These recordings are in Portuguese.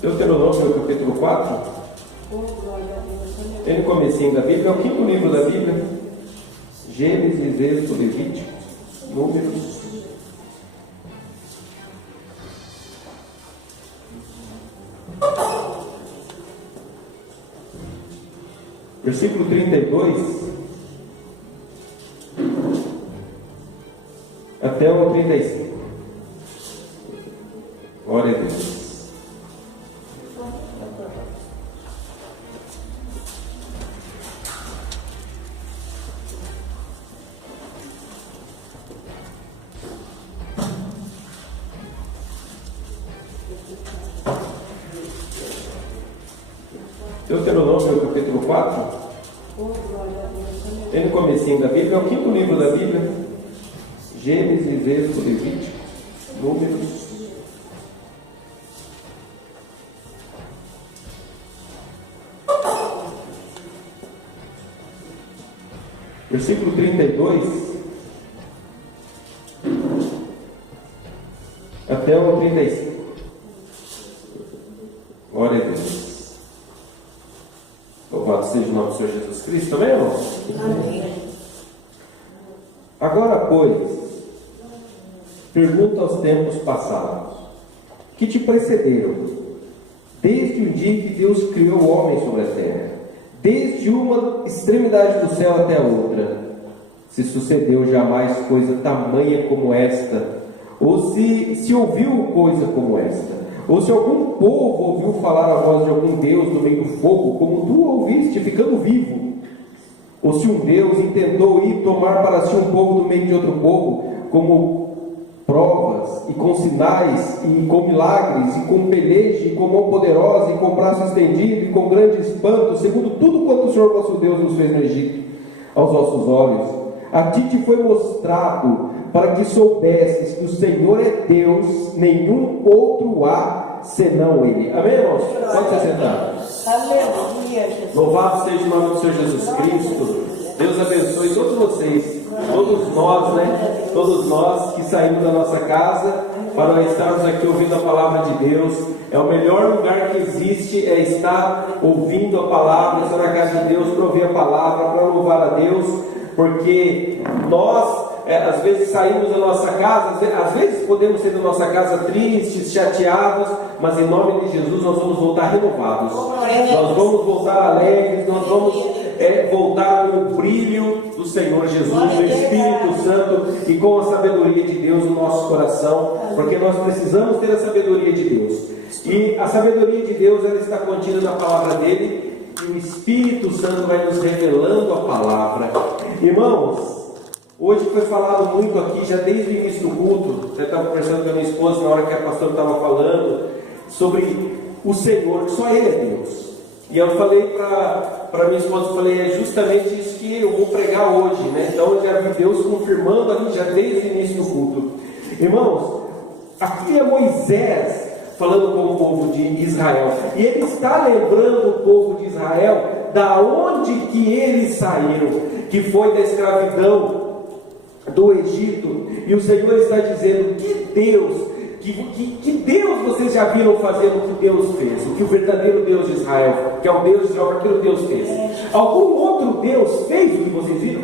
Deuteronômio, capítulo 4. Tem no comecinho da Bíblia, é o quinto livro da Bíblia. Gênesis, Êxodo, Levítico, Números. Versículo 32 até o 35. Glória a Deus. Deuteronômio, capítulo 4. Tem no comecinho da Bíblia, é o quinto livro da Bíblia. Gênesis, Êxodo, Levítico, Números. Versículo 32 até o 35. Glória a Deus. Louvado seja o nome do Senhor Jesus Cristo, amém, irmãos? Amém. Agora, pois, pergunta aos tempos passados, que te precederam, desde o dia que Deus criou o homem sobre a terra, desde uma extremidade do céu até a outra, se sucedeu jamais coisa tamanha como esta, ou se ouviu coisa como esta, ou se algum povo ouviu falar a voz de algum Deus no meio do fogo, como tu ouviste, ficando vivo, ou se um Deus intentou ir tomar para si um povo do meio de outro povo, como provas, e com sinais, e com milagres, e com peleja, e com mão poderosa, e com braço estendido, e com grande espanto, segundo tudo quanto o Senhor vosso Deus nos fez no Egito, aos vossos olhos. A ti te foi mostrado, para que soubesses que o Senhor é Deus, nenhum outro há, senão Ele. Amém, irmãos? Pode se sentar. Aleluia, Jesus. Louvado seja o nome do Senhor Jesus Cristo. Deus abençoe todos vocês, todos nós, né? Todos nós que saímos da nossa casa para estarmos aqui ouvindo a palavra de Deus. É o melhor lugar que existe, é estar ouvindo a palavra, estar na casa de Deus para ouvir a palavra, para louvar a Deus, porque nós às vezes saímos da nossa casa, às vezes podemos sair da nossa casa tristes, chateados, mas em nome de Jesus nós vamos voltar renovados, nós vamos voltar alegres, nós vamos voltar com o brilho do Senhor Jesus, do Espírito Santo e com a sabedoria de Deus no nosso coração, porque nós precisamos ter a sabedoria de Deus, e a sabedoria de Deus ela está contida na palavra dele, e o Espírito Santo vai nos revelando a palavra. Irmãos, hoje foi falado muito aqui, já desde o início do culto. Eu estava conversando com a minha esposa na hora que a pastora estava falando sobre o Senhor, que só Ele é Deus. E eu falei para minha esposa, falei, é justamente isso que eu vou pregar hoje, né? Então eu já vi Deus confirmando aqui já desde o início do culto. Irmãos, aqui é Moisés falando com o povo de Israel, e ele está lembrando o povo de Israel da onde que eles saíram, que foi da escravidão do Egito, e o Senhor está dizendo que Deus vocês já viram fazer o que Deus fez, o que o verdadeiro Deus de Israel, que é o Deus de Israel, aquilo que Deus fez. Algum outro Deus fez o que vocês viram?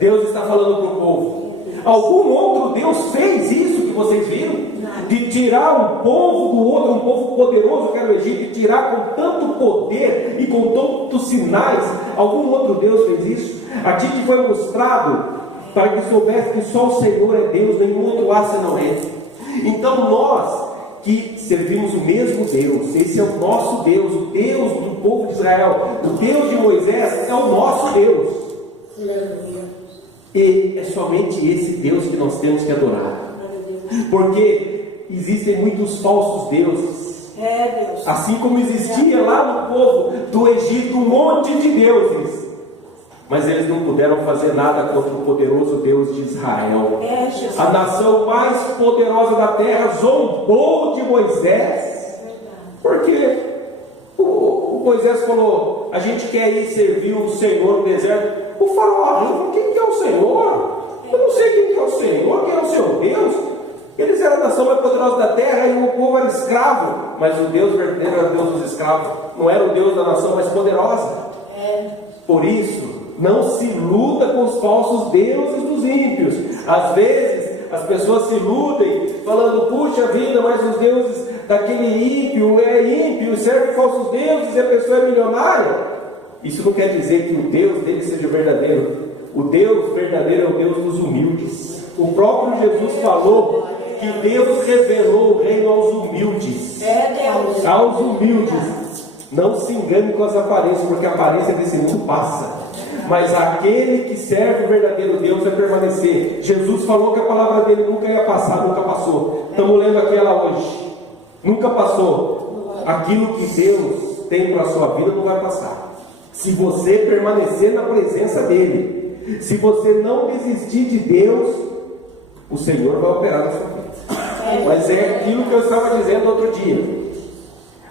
Deus está falando para o povo. Algum outro Deus fez isso que vocês viram? De tirar um povo do outro, um povo poderoso que era o Egito, e tirar com tanto poder e com tantos sinais. Algum outro Deus fez isso? A ti te foi mostrado para que soubesse que só o Senhor é Deus, nenhum outro há senão Ele. Então nós que servimos o mesmo Deus, esse é o nosso Deus, o Deus do povo de Israel, o Deus de Moisés é o nosso Deus. E é somente esse Deus que nós temos que adorar, porque existem muitos falsos deuses, assim como existia lá no povo do Egito um monte de deuses, mas eles não puderam fazer nada contra o poderoso Deus de Israel. A nação mais poderosa da terra zombou de Moisés, porque o Moisés falou, a gente quer ir servir o Senhor no deserto. O faraó falou, quem que é o Senhor? Eu não sei quem que é o Senhor, quem é o seu Deus? Eles eram a nação mais poderosa da terra e o povo era escravo. Mas o Deus verdadeiro era o Deus dos escravos. Não era o Deus da nação mais poderosa. Por isso, não se iluda com os falsos deuses dos ímpios. Às vezes, as pessoas se iludem falando, puxa vida, mas os deuses daquele ímpio é ímpio, serve falsos deuses e a pessoa é milionária. Isso não quer dizer que o Deus dele seja verdadeiro. O Deus verdadeiro é o Deus dos humildes. O próprio Jesus falou que Deus revelou o reino aos humildes. Aos humildes. Não se engane com as aparências, porque a aparência desse mundo passa. Mas aquele que serve o verdadeiro Deus vai permanecer. Jesus falou que a palavra dele nunca ia passar, nunca passou. Estamos lendo aqui ela hoje. Nunca passou. Aquilo que Deus tem para a sua vida não vai passar. Se você permanecer na presença dele, se você não desistir de Deus, o Senhor vai operar na sua vida. Mas é aquilo que eu estava dizendo outro dia.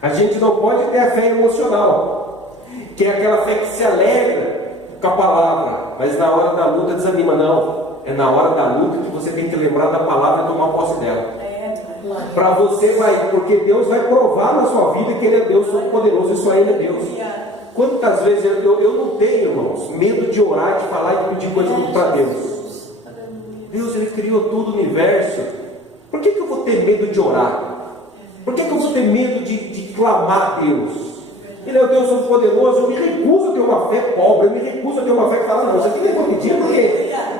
A gente não pode ter a fé emocional, que é aquela fé que se alegra com a palavra, mas na hora da luta desanima. Não, é na hora da luta que você tem que lembrar da palavra e tomar posse dela. Para você vai, porque Deus vai provar na sua vida que Ele é Deus Todo-Poderoso e só Ele é Deus. Quantas vezes eu não tenho, irmãos, medo de orar, de falar e de pedir coisa para Deus. Deus, Ele criou todo o universo. Por que eu vou ter medo de orar? Por que eu vou ter medo de clamar a Deus? Ele é o Deus Todo-Poderoso. Eu me recuso a ter uma fé pobre. Eu me recuso a ter uma fé que fala, não, isso aqui nem vou pedir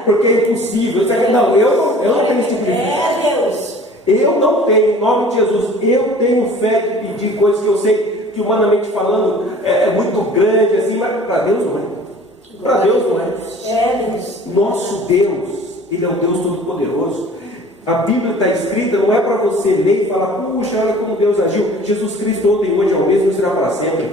porque é impossível. Isso aqui, não, eu não tenho esse tipo de fé. Eu não tenho, em nome de Jesus, eu tenho fé de pedir coisas que eu sei que, humanamente falando, é muito grande, assim, mas para Deus não é. Para Deus não é. Nosso Deus, Ele é o Deus Todo-Poderoso. A Bíblia está escrita, não é para você ler e falar, puxa, olha como Deus agiu. Jesus Cristo ontem, hoje, ao mesmo e será para sempre.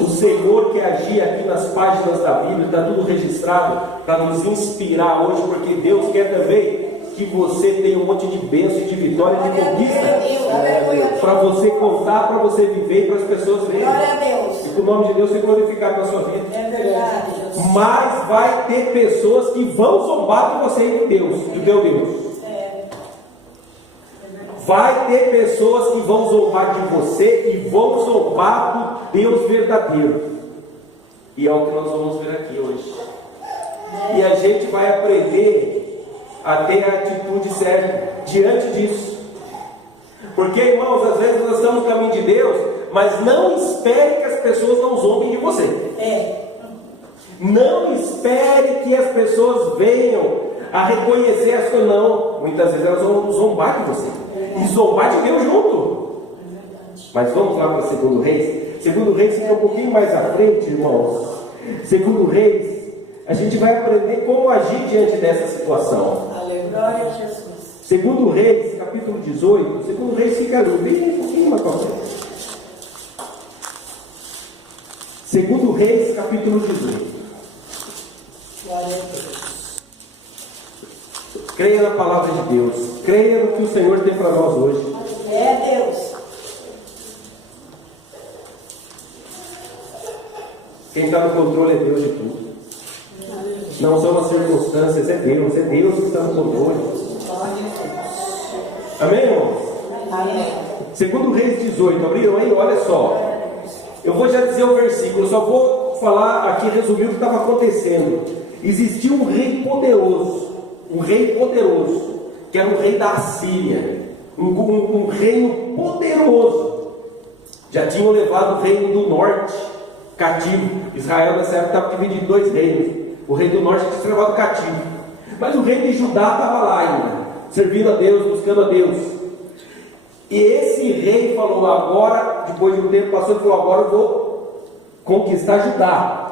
O Senhor que agia aqui nas páginas da Bíblia, está tudo registrado para nos inspirar hoje, porque Deus quer também que você tenha um monte de bênção e de vitória e de conquista para você contar, para você viver e para as pessoas verem. E que o nome de Deus seja glorificado na sua vida. É verdade. Mas vai ter pessoas que vão zombar de você e de Deus, do teu Deus. Vai ter pessoas que vão zombar de você e vão zombar do Deus verdadeiro. E é o que nós vamos ver aqui hoje. E a gente vai aprender a ter a atitude certa diante disso. Porque, irmãos, às vezes nós estamos no caminho de Deus, mas não espere que as pessoas não zombem de você. Não espere que as pessoas venham a reconhecer as coisas. Não, muitas vezes elas vão zombar de você e zombar de Deus junto. Mas vamos lá para 2 Reis. 2 Reis fica um pouquinho mais à frente, irmãos. 2 Reis, a gente vai aprender como agir diante dessa situação. Glória a Jesus. 2 Reis, capítulo 18. 2 Reis fica ali, bem um pouquinho mais para frente. 2 Reis, capítulo 18. Glória a Deus. Creia na palavra de Deus. Creia no que o Senhor tem para nós hoje. Deus. Quem está no controle é Deus de tudo. Não são as circunstâncias, é Deus que está no controle. Amém, irmãos? Amém. 2 Reis 18, abriram aí? Olha só. Eu vou já dizer o versículo, só vou falar aqui, resumir o que estava acontecendo. Existia um rei poderoso, que era o rei da Assíria, um reino poderoso. Já tinham levado o reino do norte cativo. Israel nessa época estava dividido em 2 reinos. O rei do norte tinha sido levado cativo, mas o rei de Judá estava lá ainda, servindo a Deus, buscando a Deus. E esse rei falou, agora, depois de um tempo passou, ele falou, agora eu vou conquistar Judá.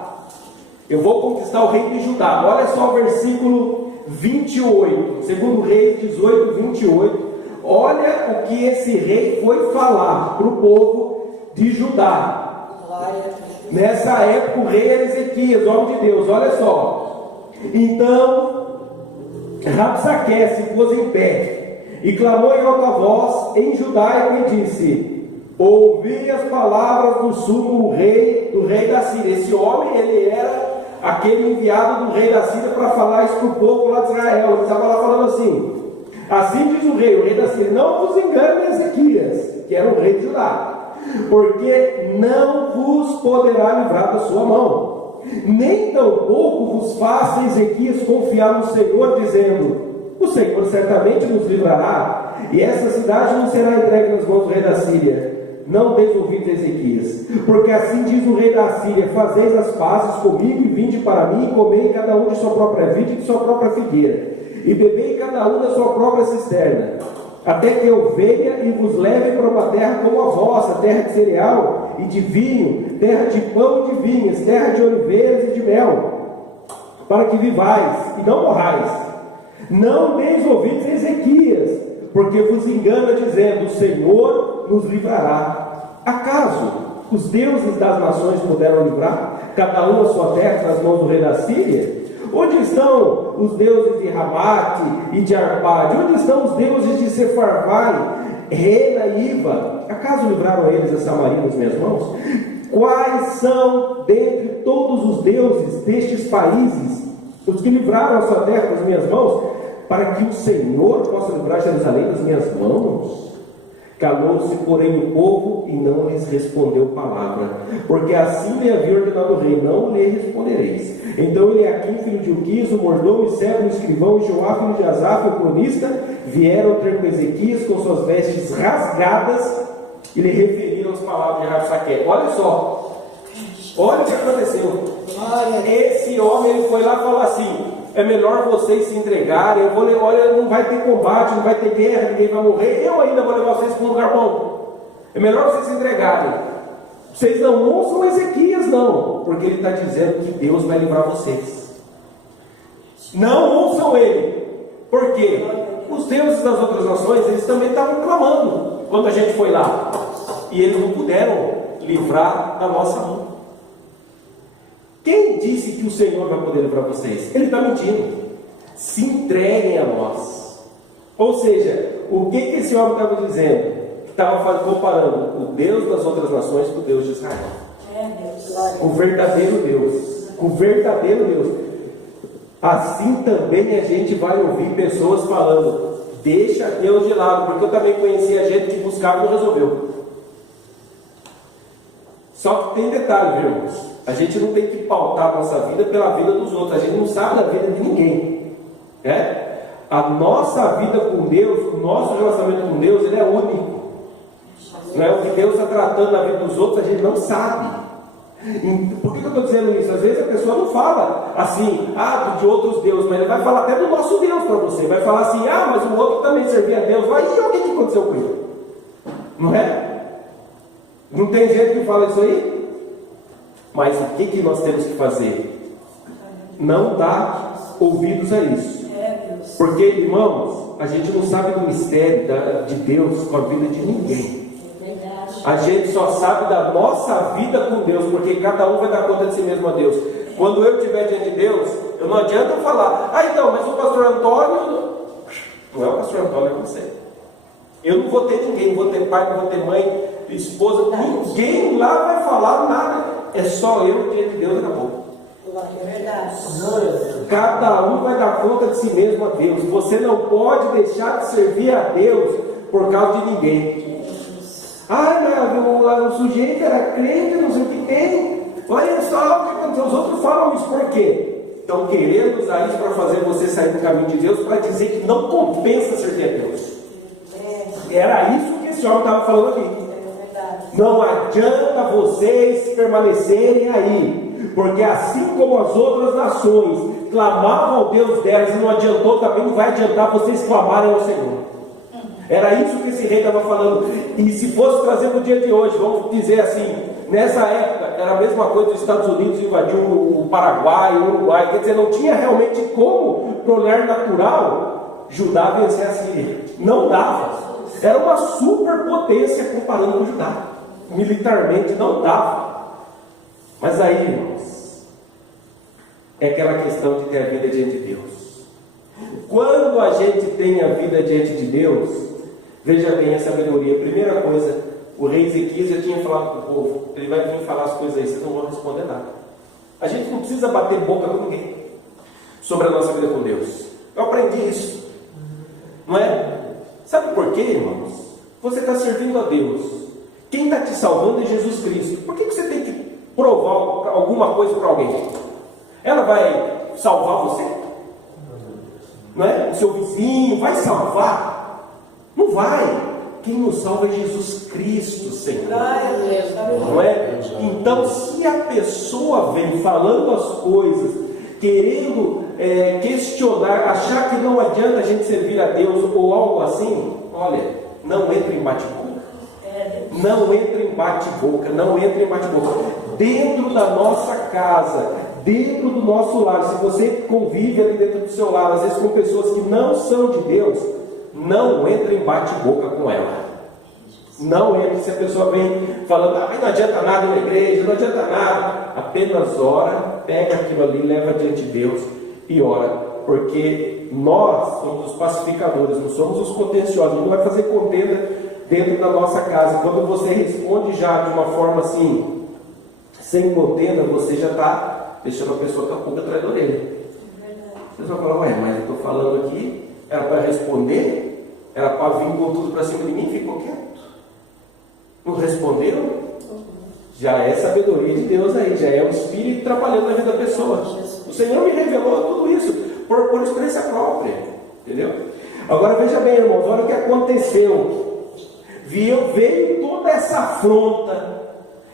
Eu vou conquistar o rei de Judá. Olha só o versículo 28, 2 Reis 18, 28. Olha o que esse rei foi falar para o povo de Judá. Nessa época o rei era Ezequias, homem de Deus. Olha só. Então Rabsaque se pôs em pé e clamou em alta voz em judaico e disse: ouvi as palavras do sumo rei, do rei da Síria. Esse homem, ele era aquele enviado do rei da Síria para falar isso para o povo lá de Israel. Ele estava lá falando assim: Assim diz o rei da Síria: não vos engane, Ezequias, que era o rei de Judá, porque não vos poderá livrar da sua mão, nem tampouco vos faça Ezequias confiar no Senhor, dizendo: o Senhor certamente nos livrará, e essa cidade não será entregue nas mãos do rei da Síria. Não deis ouvidos a Ezequias, porque assim diz o rei da Síria: fazeis as pazes comigo, e vinde para mim, e comei cada um de sua própria vide e de sua própria figueira, e bebei cada um da sua própria cisterna, até que eu venha e vos leve para uma terra como a vossa, terra de cereal e de vinho, terra de pão e de vinhas, terra de oliveiras e de mel, para que vivais e não morrais. Não deis ouvidos a Ezequias, porque vos engana dizendo: o Senhor nos livrará. Acaso os deuses das nações puderam livrar cada um a sua terra das mãos do rei da Síria? Onde estão os deuses de Ramate e de Arpade? Onde estão os deuses de Sefarvai, Rena e Iva? Acaso livraram eles a Samaria nas minhas mãos? Quais são dentre todos os deuses destes países os que livraram a sua terra das minhas mãos, para que o Senhor possa livrar Jerusalém das minhas mãos? Calou-se, porém, o povo e não lhes respondeu palavra, porque assim lhe havia ordenado o rei: não lhe respondereis. Então Eliaquim, filho de Uquias, o mordomo, e Sebna, o escrivão, e Joá, filho de Asaf, o cronista, vieram ter com Ezequias com suas vestes rasgadas e lhe referiram as palavras de Rabsaque. Olha só, olha o que aconteceu. Esse homem, ele foi lá e falou assim: é melhor vocês se entregarem. Olha, não vai ter combate, não vai ter guerra, ninguém vai morrer, eu ainda vou levar vocês para um lugar bom. É melhor vocês se entregarem. Vocês não ouçam Ezequias, não, porque ele está dizendo que Deus vai livrar vocês. Não ouçam ele. Por quê? Os deuses das outras nações, eles também estavam clamando quando a gente foi lá, e eles não puderam livrar da nossa mão. Quem disse que o Senhor vai poder livrar vocês? Ele está mentindo. Se entreguem a nós. Ou seja, o que esse homem estava dizendo? Estava comparando o Deus das outras nações com o Deus de Israel. O verdadeiro Deus. O verdadeiro Deus. Assim também a gente vai ouvir pessoas falando: deixa Deus de lado, porque eu também conheci a gente que buscava e não resolveu. Só que tem detalhe, viu, irmãos? A gente não tem que pautar a nossa vida pela vida dos outros. A gente não sabe da vida de ninguém, né? A nossa vida com Deus, o nosso relacionamento com Deus, ele é único. Não é o que Deus está tratando na vida dos outros, a gente não sabe. Por que eu estou dizendo isso? Às vezes a pessoa não fala assim, de outros deuses, mas ele vai falar até do nosso Deus para você. Vai falar assim: mas o outro também servia a Deus. Mas e o que aconteceu com ele? Não é? Não tem gente que fala isso aí? Mas o que nós temos que fazer? Não dar ouvidos a isso. Porque, irmãos, a gente não sabe do mistério de Deus com a vida de ninguém. A gente só sabe da nossa vida com Deus, porque cada um vai dar conta de si mesmo a Deus. Quando eu estiver diante de Deus, eu não adianta falar: então, mas o pastor Antônio... Não é o pastor Antônio, é você. Eu não vou ter ninguém, não vou ter pai, não vou ter mãe, esposa, ninguém lá vai falar nada. É só eu diante de Deus e acabou. É verdade. Cada um vai dar conta de si mesmo a Deus. Você não pode deixar de servir a Deus por causa de ninguém. Mas o sujeito era crente, não sei o que tem. Olha só o que aconteceu. Os outros falam isso por quê? Estão querendo usar isso para fazer você sair do caminho de Deus, para dizer que não compensa servir a Deus. Era isso que esse homem estava falando aqui. Não adianta vocês permanecerem aí, porque assim como as outras nações clamavam ao Deus delas e não adiantou, também não vai adiantar vocês clamarem ao Senhor. Era isso que esse rei estava falando. E se fosse trazer no dia de hoje, vamos dizer assim, nessa época era a mesma coisa dos Estados Unidos invadir o Paraguai, o Uruguai, quer dizer, não tinha realmente como, pro olhar natural, Judá vencer a Síria. Não dava. Era uma superpotência comparando com Judá. Militarmente não dava. Mas aí, irmãos, é aquela questão de ter a vida diante de Deus. Quando a gente tem a vida diante de Deus, veja bem a sabedoria. Primeira coisa, o rei Ezequias já tinha falado para o povo: ele vai vir falar as coisas aí, vocês não vão responder nada. A gente não precisa bater boca com ninguém sobre a nossa vida com Deus. Eu aprendi isso. Não é? Sabe por quê, irmãos? Você está servindo a Deus. Quem está te salvando é Jesus Cristo. Por que você tem que provar alguma coisa para alguém? Ela vai salvar você? Não é? O seu vizinho vai salvar? Não vai. Quem nos salva é Jesus Cristo, Senhor. Não é? Então, se a pessoa vem falando as coisas, querendo questionar, achar que não adianta a gente servir a Deus ou algo assim, olha, não entre em bate-boca. Não entre em bate-boca, não entre em bate-boca. Dentro da nossa casa, dentro do nosso lar, se você convive ali dentro do seu lar, às vezes com pessoas que não são de Deus, não entre em bate-boca com ela. Não entre. Se a pessoa vem falando, não adianta nada na igreja, não adianta nada, apenas ora, pega aquilo ali, leva diante de Deus e ora, porque nós somos os pacificadores, não somos os contenciosos. A gente não vai fazer contenda dentro da nossa casa. Quando você responde já de uma forma assim, sem contenda, você já está deixando a pessoa com a pulga atrás da orelha. Você vai falar, mas eu estou falando aqui, era para responder, era para vir com tudo para cima de mim, ficou quieto. Não respondeu? Já é sabedoria de Deus aí, já é o Espírito trabalhando na vida da pessoa. O Senhor me revelou tudo isso por experiência própria, entendeu? Agora veja bem, irmãos, olha o que aconteceu. Veio toda essa afronta,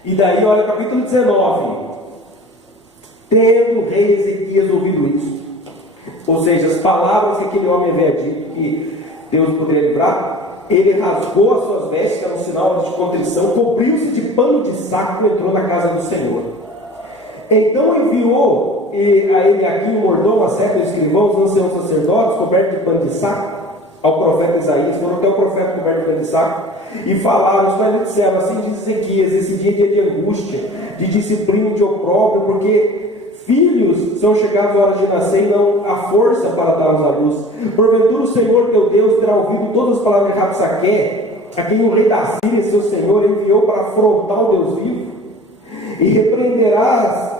e daí olha o capítulo 19. Tendo o rei Ezequias ouvido isso, ou seja, as palavras que aquele homem havia dito que Deus poderia livrar, ele rasgou as suas vestes, que era um sinal de contrição, cobriu-se de pano de saco e entrou na casa do Senhor. Então enviou a Eliaquim, o mordomo, a sete escrivãos, os anciãos sacerdotes, cobertos de pano de saco, ao profeta Isaías. Foram até o profeta coberto de pano de saco e falaram, mas lhe disseram, assim diz Ezequias, esse dia é dia de angústia, de disciplina e de opróbrio, porque filhos são chegados a hora de nascer e não há força para dar-los à luz. Porventura o Senhor teu Deus terá ouvido todas as palavras de Rabsaque, a quem o rei da Síria, seu Senhor, enviou para afrontar o Deus vivo, e repreenderás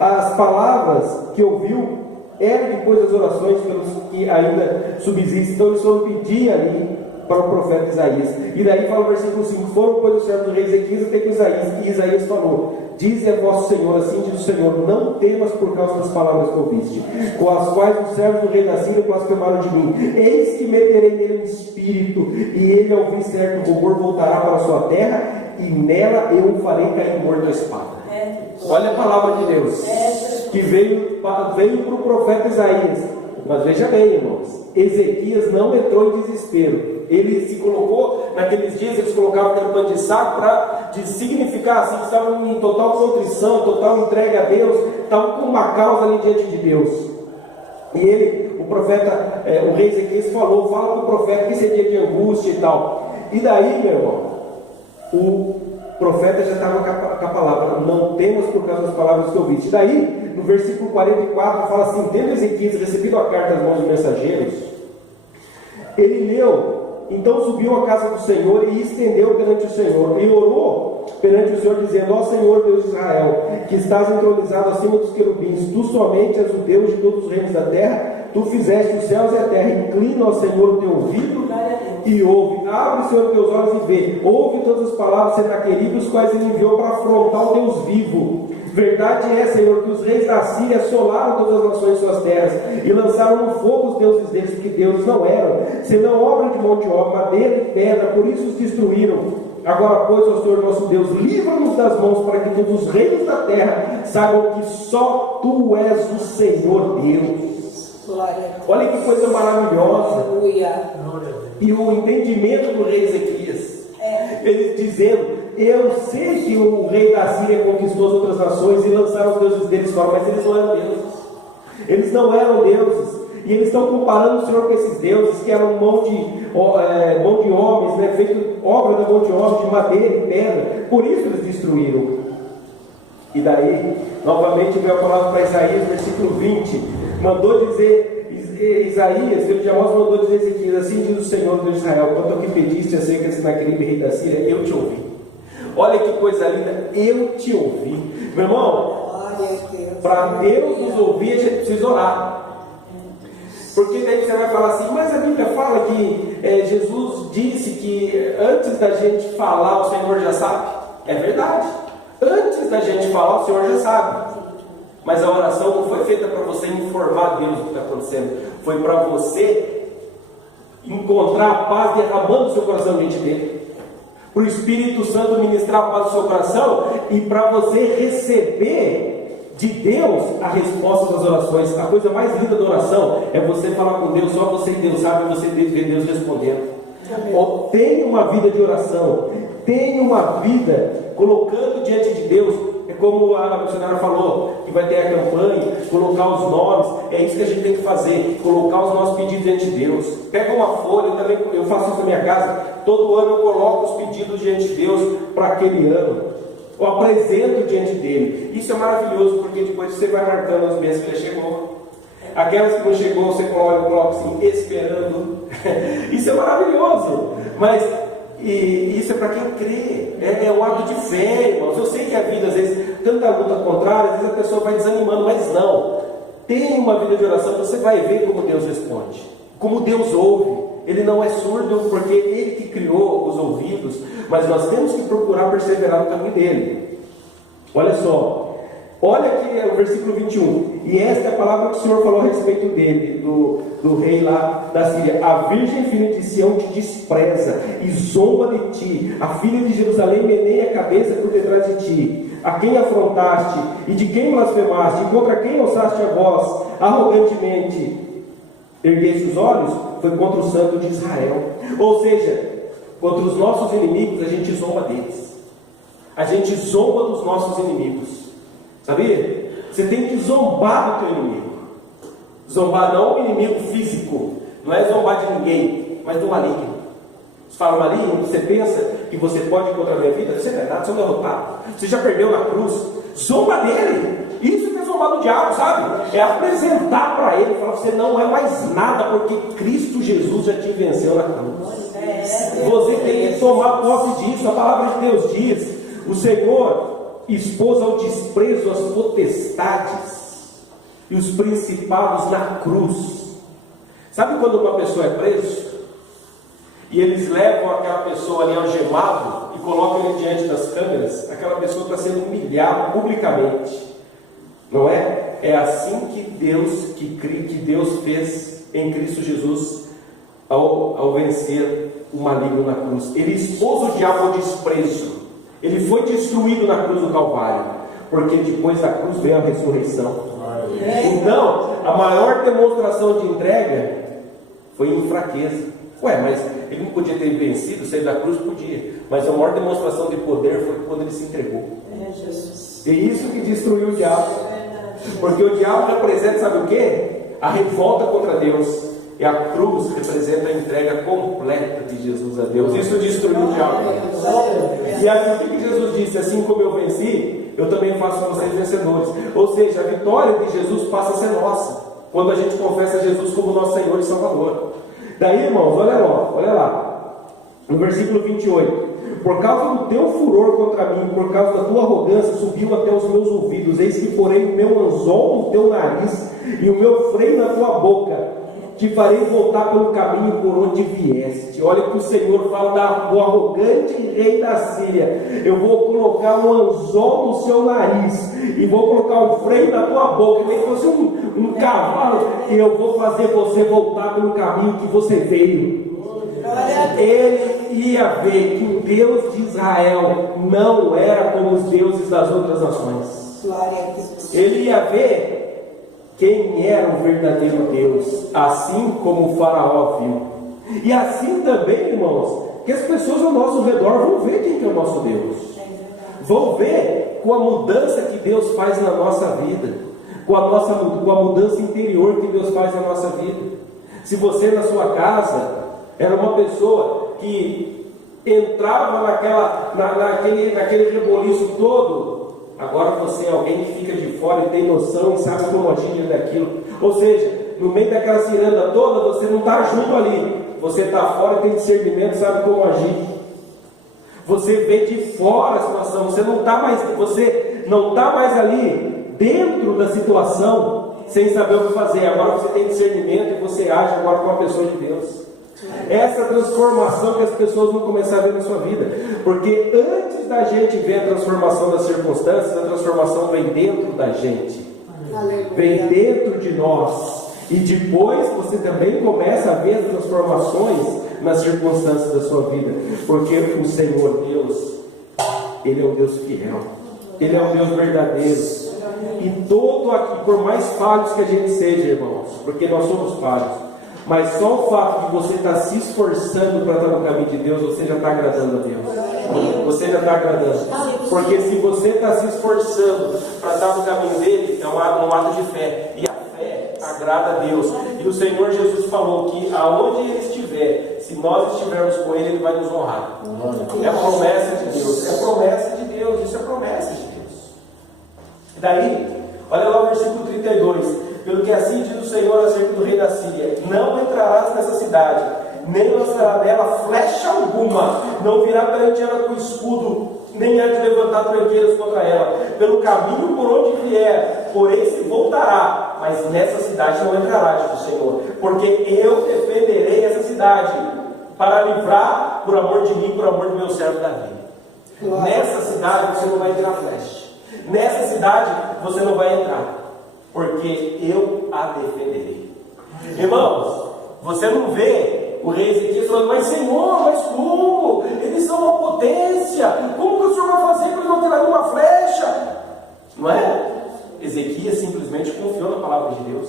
as palavras que ouviu. Ergue depois as orações pelos que ainda subsistem. Então eles foram pedir ali para o profeta Isaías. E daí fala o versículo 5: foram pois os servos do rei Ezequias até com Isaías, e Isaías falou: dize a vosso Senhor, assim diz o Senhor, não temas por causa das palavras que ouviste, com as quais os servos do rei da Síria blasfemaram de mim. Eis que meterei nele um espírito, e ele, ao vir certo rubor, voltará para a sua terra, e nela eu o farei cair morto à espada. Olha a palavra de Deus que veio para o profeta Isaías. Mas veja bem, irmãos, Ezequias não entrou em desespero. Ele se colocou, naqueles dias eles colocavam aquele pano de saco para significar assim, que estavam em total contrição, total entrega a Deus, estavam com uma causa ali diante de Deus. E ele, o profeta, o rei Ezequias fala para o profeta que esse é dia de angústia e tal. E daí, meu irmão, o profeta já estava com a palavra, não temas por causa das palavras que ouviste. E daí, no versículo 44, fala assim: tendo Ezequias recebido a carta das mãos dos mensageiros, ele leu. Então subiu à casa do Senhor e estendeu perante o Senhor, e orou perante o Senhor, dizendo: ó Senhor Deus de Israel, que estás entronizado acima dos querubins, tu somente és o Deus de todos os reinos da terra, tu fizeste os céus e a terra. Inclina, ó Senhor, o teu ouvido e ouve. Abre, Senhor, teus olhos e vê. Ouve todas as palavras de Senaqueribe, os quais ele enviou para afrontar o Deus vivo. Verdade é, Senhor, que os reis da Síria assolaram todas as nações de suas terras e lançaram no fogo os deuses deles, que deuses não eram, senão obra de mão de obra, madeira e pedra, por isso os destruíram. Agora, pois, ó Senhor nosso Deus, livra-nos das mãos, para que todos os reinos da terra saibam que só Tu és o Senhor Deus. Olha que coisa maravilhosa. E o entendimento do rei Ezequias, ele dizendo: eu sei que o rei da Síria conquistou as outras nações e lançaram os deuses deles fora, mas eles não eram deuses. Eles não eram deuses. E eles estão comparando o Senhor com esses deuses que eram mão de homens, né? Feito obra da mão de homens, de madeira e pedra. Por isso eles destruíram. E daí, novamente veio a palavra para Isaías, versículo 20. Mandou dizer Isaías, filho de Amós, mandou dizer Ezequias: assim diz o Senhor Deus de Israel, quanto ao que pediste acerca de Senaqueribe, rei da Síria, eu te ouvi. Olha que coisa linda, eu te ouvi. Meu irmão, para Deus nos ouvir, a gente precisa orar. Porque daí você vai falar assim, mas a Bíblia fala que Jesus disse que antes da gente falar o Senhor já sabe. É verdade. Antes da gente falar o Senhor já sabe. Mas a oração não foi feita para você informar Deus do que está acontecendo. Foi para você encontrar a paz derramando o seu coração diante dele. Para o Espírito Santo ministrar a paz do seu coração e para você receber de Deus a resposta das orações. A coisa mais linda da oração é você falar com Deus, só você e Deus sabe, e você ver Deus respondendo. Tenha uma vida de oração, tenha uma vida colocando diante de Deus. É como a missionária falou, que vai ter a campanha, colocar os nomes. É isso que a gente tem que fazer, colocar os nossos pedidos diante de Deus. Pega uma folha, eu faço isso na minha casa. Todo ano eu coloco os pedidos diante de Deus para aquele ano. Eu apresento diante dele. Isso é maravilhoso, porque depois você vai marcando as bênçãos que já chegou. Aquelas que não chegou, você coloca assim, esperando. Isso é maravilhoso. Mas isso é para quem crê. É um ato de fé, irmãos. Eu sei que a vida, às vezes, tanta luta contrária, às vezes a pessoa vai desanimando, mas não. Tenha uma vida de oração, você vai ver como Deus responde, como Deus ouve. Ele não é surdo, porque Ele que criou os ouvidos, mas nós temos que procurar perseverar no caminho dele. Olha só, olha aqui o versículo 21, e esta é a palavra que o Senhor falou a respeito dele, do rei lá da Síria: a virgem filha de Sião te despreza e zomba de ti, a filha de Jerusalém meneia a cabeça por detrás de ti. A quem afrontaste e de quem blasfemaste, e contra quem alçaste a voz arrogantemente ergueste os olhos, foi contra o santo de Israel. Ou seja, contra os nossos inimigos, a gente zomba deles. A gente zomba dos nossos inimigos. Sabia? Você tem que zombar do teu inimigo. Zombar não o inimigo físico, não é zombar de ninguém, mas do maligno. Você fala maligno, você pensa que você pode contra a minha vida? Você não é nada, você é um derrotado. Você já perdeu na cruz. Zomba dele. Isso é zombar do diabo, sabe? É apresentar para ele, falar: você não é mais nada, porque Cristo Jesus já te venceu na cruz. Você tem que tomar posse disso. A palavra de Deus diz: o Senhor expôs ao desprezo as potestades e os principados na cruz. Sabe quando uma pessoa é presa e eles levam aquela pessoa ali algemado e colocam ele diante das câmeras? Aquela pessoa está sendo humilhada publicamente, não é? É assim que Deus fez em Cristo Jesus ao vencer o maligno na cruz. Ele expôs o diabo ao desprezo. Ele foi destruído na cruz do Calvário, porque depois da cruz veio a ressurreição. Então, a maior demonstração de entrega foi em fraqueza. Ué, mas ele não podia ter vencido, sair da cruz? Podia. Mas a maior demonstração de poder foi quando ele se entregou. É isso que destruiu o diabo. Porque o diabo representa, sabe o quê? A revolta contra Deus. E a cruz representa a entrega completa de Jesus a Deus. Isso destruiu o diabo. E aí, o que Jesus disse? Assim como eu venci, eu também faço vocês vencedores. Ou seja, a vitória de Jesus passa a ser nossa, quando a gente confessa Jesus como nosso Senhor e Salvador. Daí, irmãos, olha lá, no versículo 28. Por causa do teu furor contra mim, por causa da tua arrogância, subiu até os meus ouvidos. Eis que porei o meu anzol no teu nariz e o meu freio na tua boca. Te farei voltar pelo caminho por onde vieste. Olha que o Senhor fala do arrogante rei da Síria: eu vou colocar um anzol no seu nariz e vou colocar um freio na tua boca, nem que fosse um cavalo, e eu vou fazer você voltar pelo caminho que você veio. Ele ia ver que o Deus de Israel não era como os deuses das outras nações. Ele ia ver quem era o verdadeiro Deus, assim como o faraó viu. E assim também, irmãos, que as pessoas ao nosso redor vão ver quem que é o nosso Deus. Vão ver com a mudança que Deus faz na nossa vida, com a mudança interior que Deus faz na nossa vida. Se você na sua casa era uma pessoa que entrava naquele reboliço todo, agora você é alguém que fica de fora e tem noção e sabe como agir diante daquilo. Ou seja, no meio daquela ciranda toda, você não está junto ali, você está fora e tem discernimento, sabe como agir. Você vê de fora a situação, você não está mais ali dentro da situação sem saber o que fazer. Agora você tem discernimento e você age agora como uma pessoa de Deus. Essa transformação que as pessoas vão começar a ver na sua vida. Porque antes da gente ver a transformação das circunstâncias, a transformação vem dentro da gente. Vem dentro de nós. E depois você também começa a ver as transformações nas circunstâncias da sua vida. Porque o Senhor Deus, Ele é um Deus fiel. Ele é um Deus verdadeiro. E todo aqui, por mais falhos que a gente seja, irmãos, porque nós somos falhos, mas só o fato de você estar se esforçando para estar no caminho de Deus, você já está agradando a Deus. Você já está agradando. Porque se você está se esforçando para estar no caminho dele, é um ato de fé. E a fé agrada a Deus. E o Senhor Jesus falou que aonde Ele estiver, se nós estivermos com Ele, Ele vai nos honrar. É a promessa de Deus. É a promessa de Deus. Isso é promessa de Deus. E daí, olha lá o versículo 32. Pelo que assim diz o Senhor acerca do rei da Síria: não entrarás nessa cidade, nem lançará nela flecha alguma, não virá perante ela com escudo, nem há de levantar tranqueiras contra ela. Pelo caminho por onde vier, porém se voltará, mas nessa cidade não entrará, diz o Senhor, porque eu defenderei essa cidade, para livrar por amor de mim, por amor do meu servo Davi. Nessa cidade você não vai entrar flecha, nessa cidade você não vai entrar, porque eu a defenderei. Irmãos, você não vê o rei Ezequias falando: mas Senhor, mas como? Eles são uma potência, como que o Senhor vai fazer para eles não terem uma flecha? Não é? Ezequias simplesmente confiou na palavra de Deus.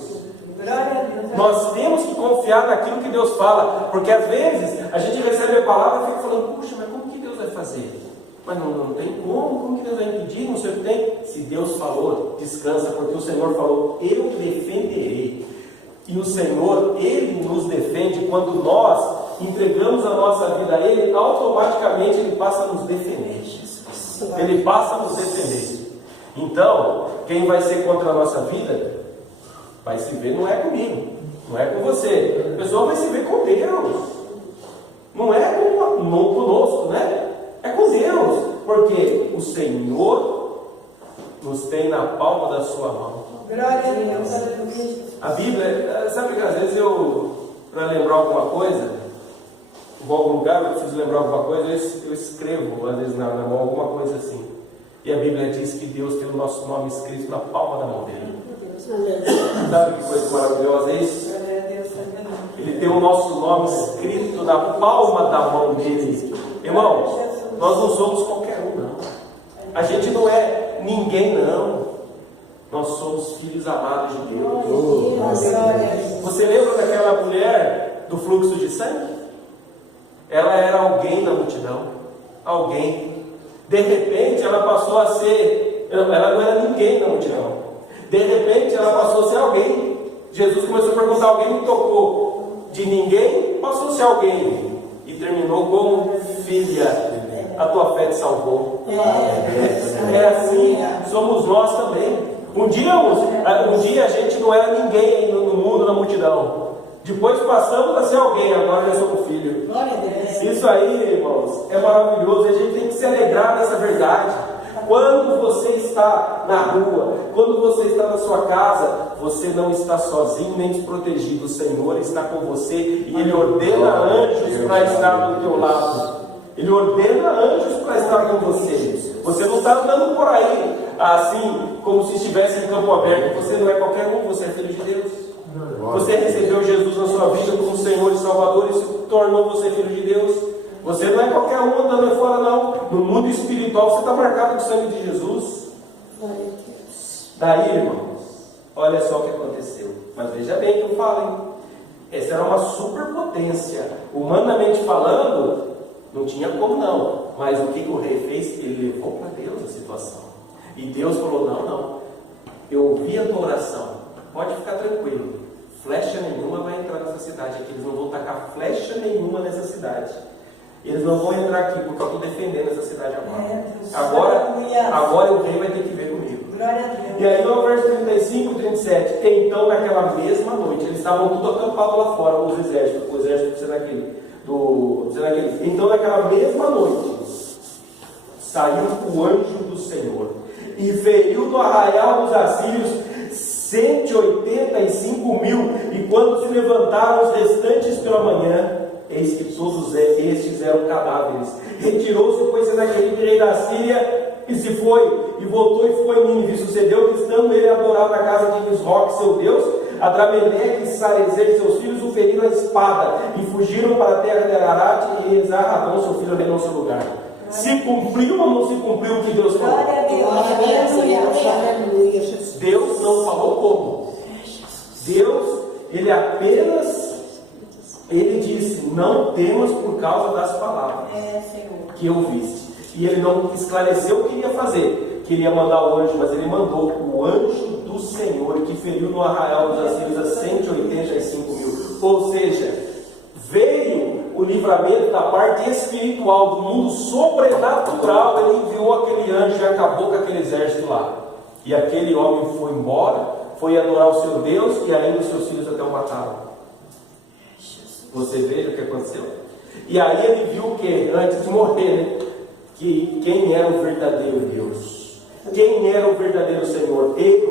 Nós temos que confiar naquilo que Deus fala, porque às vezes a gente recebe a palavra e fica falando: puxa, mas como que Deus vai fazer? Mas não tem como que Deus vai impedir, não sei o que tem. Se Deus falou, descansa, porque o Senhor falou: eu defenderei. E o Senhor, Ele nos defende. Quando nós entregamos a nossa vida a Ele, automaticamente Ele passa a nos defender. Ele passa a nos defender. Então, quem vai ser contra a nossa vida, vai se ver, não é comigo, não é com você. A pessoa vai se ver com Deus. Não é conosco, né? É com Deus, porque o Senhor nos tem na palma da sua mão. Glória a Deus. A Bíblia, sabe que às vezes para lembrar alguma coisa, vou a algum lugar, eu preciso lembrar alguma coisa, eu escrevo às vezes na mão alguma coisa assim. E a Bíblia diz que Deus tem o nosso nome escrito na palma da mão dele. Sabe que coisa maravilhosa é isso? Ele tem o nosso nome escrito na palma da mão dele. Irmãos, nós não somos qualquer um, não. A gente não é ninguém, não. Nós somos filhos amados de Deus. Você lembra daquela mulher do fluxo de sangue? Ela era alguém na multidão. Alguém. De repente ela passou a ser... Ela não era ninguém na multidão. De repente ela passou a ser alguém. Jesus começou a perguntar: alguém me tocou? De ninguém passou a ser alguém. E terminou como: filha, a tua fé te salvou. É assim, somos nós também. Um dia a gente não era ninguém no mundo, na multidão. Depois passamos a ser alguém, agora já somos filhos. Isso aí, irmãos, é maravilhoso. A gente tem que se alegrar nessa verdade. Quando você está na rua, quando você está na sua casa, você não está sozinho nem desprotegido. O Senhor está com você e Ele ordena anjos para estar do teu lado. Ele ordena anjos para estar com você. Você não está andando por aí assim, como se estivesse em campo aberto. Você não é qualquer um, você é filho de Deus. Você recebeu Jesus na sua vida como Senhor e Salvador e se tornou você filho de Deus. Você não é qualquer um andando aí fora, não. No mundo espiritual você está marcado com o sangue de Jesus. Daí, irmãos, olha só o que aconteceu. Mas veja bem que eu falo, hein? Essa era uma superpotência. Humanamente falando, não tinha como não. Mas o que o rei fez? Ele levou para Deus a situação. E Deus falou: não, eu ouvi a tua oração, pode ficar tranquilo, flecha nenhuma vai entrar nessa cidade aqui. Eles não vão tacar flecha nenhuma nessa cidade. Eles não vão entrar aqui, porque eu estou defendendo essa cidade agora. Agora o rei vai ter que ver comigo. E aí no verso 35 e 37, então naquela mesma noite, eles estavam tudo acampados lá fora, o exército sendo aquele. Então naquela mesma noite saiu o anjo do Senhor e feriu no arraial dos assírios 185.000. E quando se levantaram os restantes pela manhã, eis que todos estes eram cadáveres. Retirou-se, pois, Senaqueribe, rei da Síria, e se foi, e voltou e ficou em Nínive. Sucedeu que, estando ele adorado na casa de Nisroque, seu Deus, Adrameleque e Sarezer, seus filhos, o feriram a espada, e fugiram para a terra de Ararat, e Esarradon, seu filho, reinou no seu lugar. Se cumpriu ou não se cumpriu o que Deus falou? Deus não falou como. Deus, ele apenas, ele disse: não temas por causa das palavras que ouviste. E ele não esclareceu o que ia fazer, que ele ia mandar o anjo, mas ele mandou o anjo do Senhor, que feriu no arraial dos assírios a 185.000. Ou seja, veio o livramento da parte espiritual, do mundo sobrenatural. Ele enviou aquele anjo e acabou com aquele exército lá. E aquele homem foi embora, foi adorar o seu Deus, e ainda os seus filhos até o mataram. Você veja o que aconteceu. E aí ele viu o que? Antes de morrer, né? Que quem era o verdadeiro Deus, quem era o verdadeiro Senhor. Ele,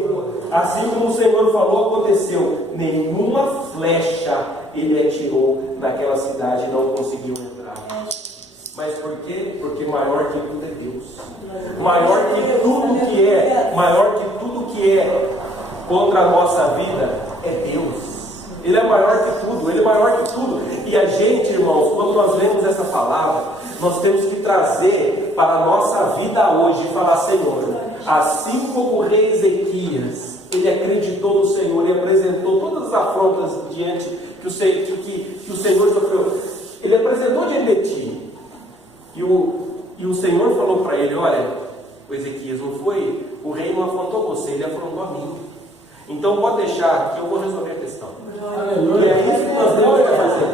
assim como o Senhor falou, aconteceu. Nenhuma flecha ele atirou naquela cidade e não conseguiu entrar. Mas por quê? Porque maior que tudo é Deus. Maior que tudo que é contra a nossa vida é Deus. Ele é maior que tudo, ele é maior que tudo. E a gente, irmãos, quando nós lemos essa palavra, nós temos que trazer para a nossa vida hoje e falar: Senhor, assim como o rei Ezequias, ele acreditou no Senhor e apresentou todas as afrontas diante que o Senhor sofreu, ele apresentou diante de ti, e o Senhor falou para ele: olha, o Ezequias, não foi, o rei não afrontou você, ele afrontou a mim. Então pode deixar que eu vou resolver a questão. E é isso que nós temos que fazer.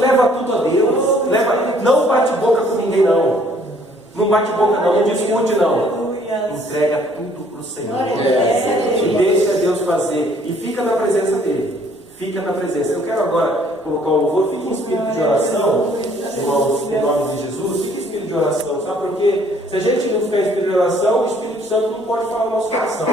Leva tudo a Deus. Não bate boca com ninguém, não. Não bate boca, não discute, não. Entrega tudo para o Senhor. E deixa Deus fazer. E fica na presença dele. Fica na presença. Eu quero agora colocar um louvor. Fique em espírito de oração, irmãos, em nome de Jesus. Fique em espírito de oração, sabe? Porque se a gente não ficar em espírito de oração, o Espírito Santo não pode falar no nosso coração.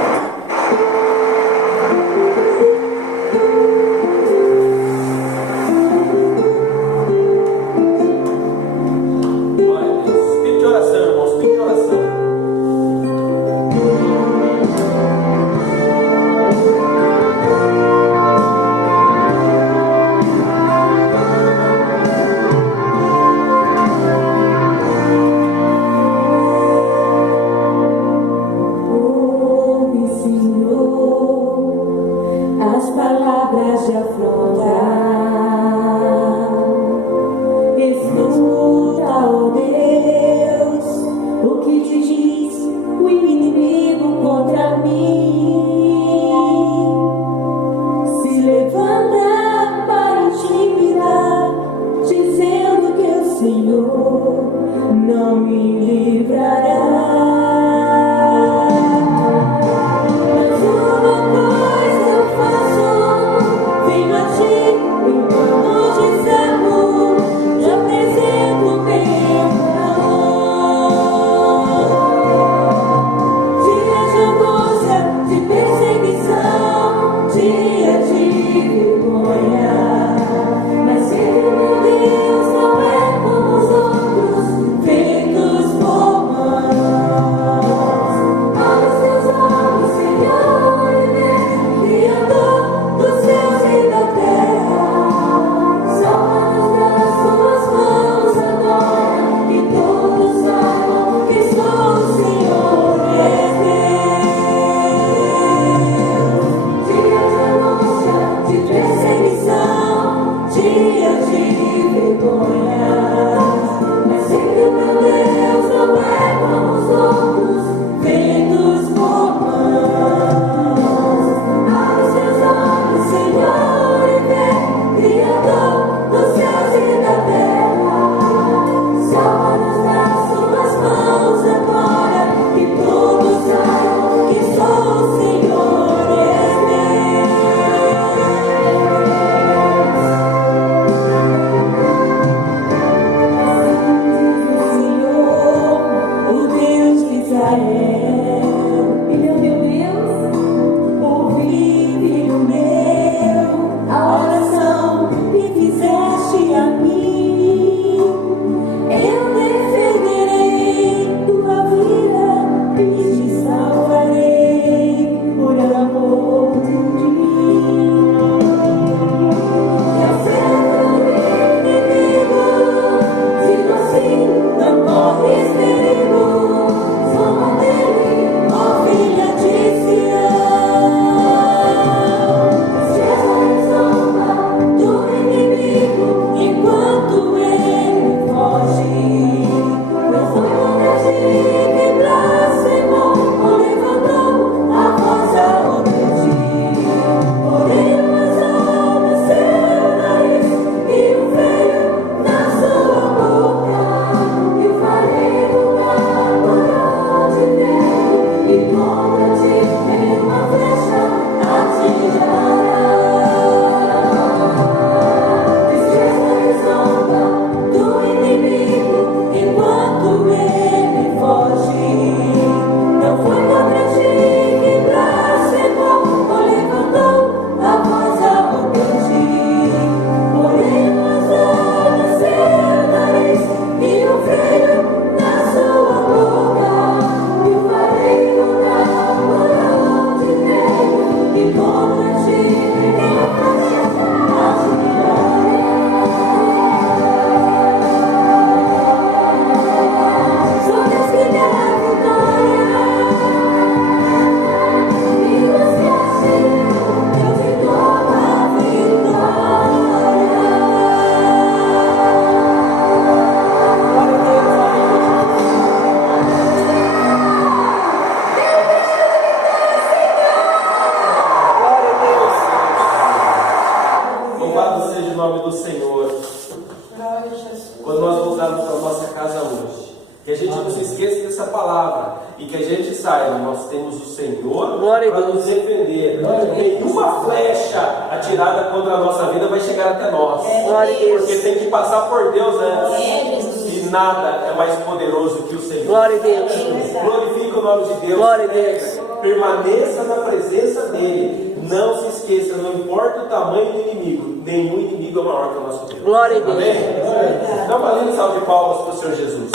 Deus não é como os outros, feitos Que a gente não se esqueça dessa palavra. E que a gente saiba, nós temos o Senhor Glória a para Deus. nos defender. Nenhuma flecha atirada contra a nossa vida vai chegar até nós. Glória a Deus. Porque tem que passar por Deus antes. E nada é mais poderoso que o Senhor. Glória a Deus. Glorifica o nome de Deus. Glória a Deus. Permaneça na presença dele. Não se esqueça, não importa o tamanho do inimigo, nenhum inimigo é maior que o nosso Deus. Glória a Deus. Amém? Dá uma linda salva de palmas para o Senhor Jesus.